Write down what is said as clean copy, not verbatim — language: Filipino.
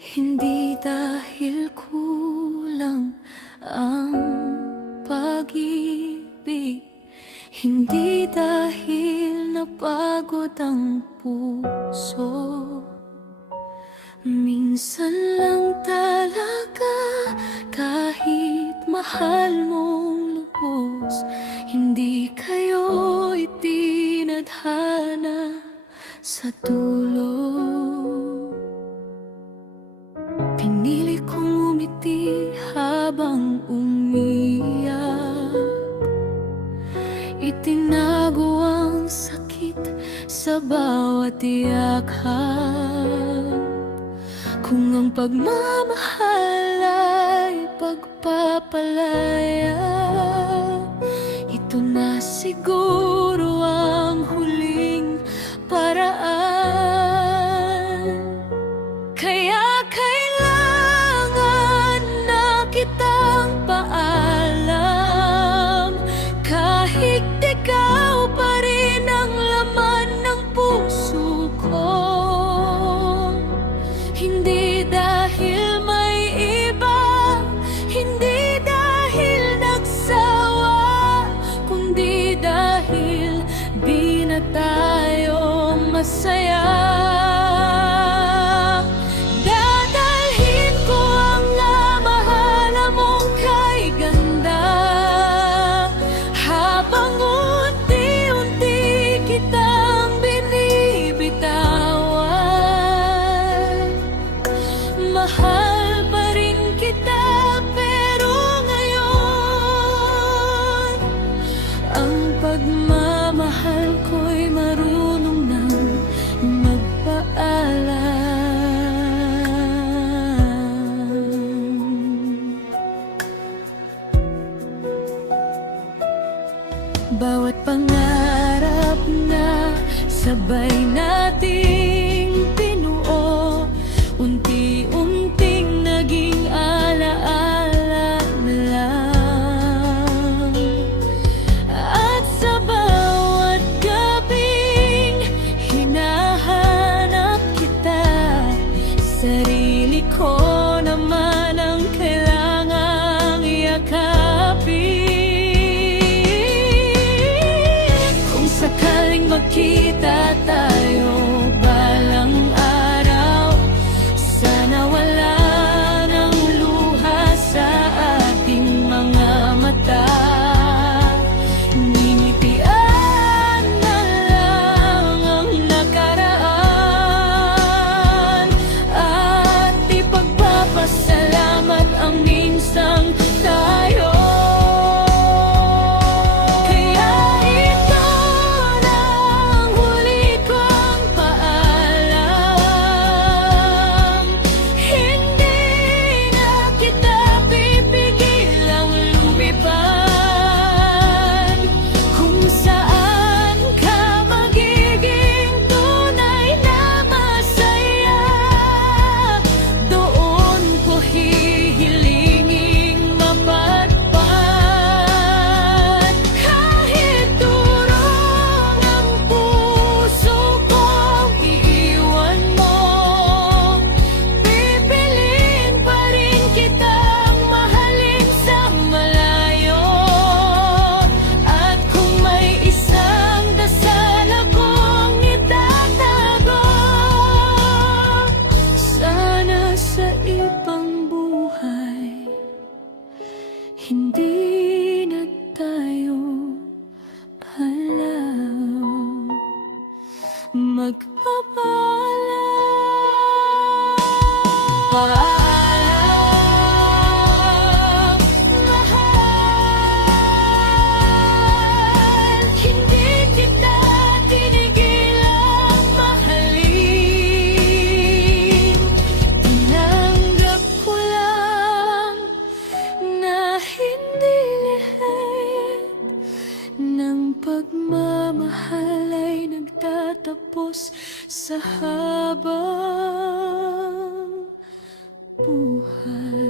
Hindi dahil kulang ang pag-ibig, hindi dahil napagod ang puso. Minsan lang talaga, kahit mahal mong lubos, hindi kayo itinadhana sa dulo. Pinili kong umiti habang umiyak, itinago ang sakit sa bawat yakap. Kung ang pagmamahal ay pagpapalaya, ito na siguro ang huling paraan. Kaya kailangan na kitang paalam, kahit ikaw pa rin ang laman ng puso ko. Hindi dahil may iba, hindi dahil nagsawa, kundi dahil di na tayo masaya. Dadalhin ko ang mahala mong kay ganda, habang unti-unti kitang binibitawan. Mahal pa rin kita, pero ngayon ang pagmamahal ko'y marunong nang magpaalam. Bawat pangarap na sabay nating binuo, unti-unting naging alaala na lang. At sa bawat gabing hinahanap kita, sarili ko naman ang kailangang yakapin. Kung sakaling magkita tayo balang araw, sana wala nang luha sa ating mga mata. Ngingitian na lang ang nakaraan, at ipagpapasalamat ang minsang tayo. Kaya ito na ang huli kong paalam, hindi na kita pipigilang lumipad. Kung saan ka magiging tunay na masaya, doon ko hihilinging mapatpad. Kahit durong ang puso kong iiwan mo, pipiliin pa rin kitang mahalin sa malayo. At kung may isang dasal akong itatago, sana sa ibang buhay hindi na tayo alam magpapaalam. Mahal, hindi kita tinigilang mahalin. Tinanggap ko lang na hindi lahat ng pagmamahal ay nagtatapos sa habang buhay.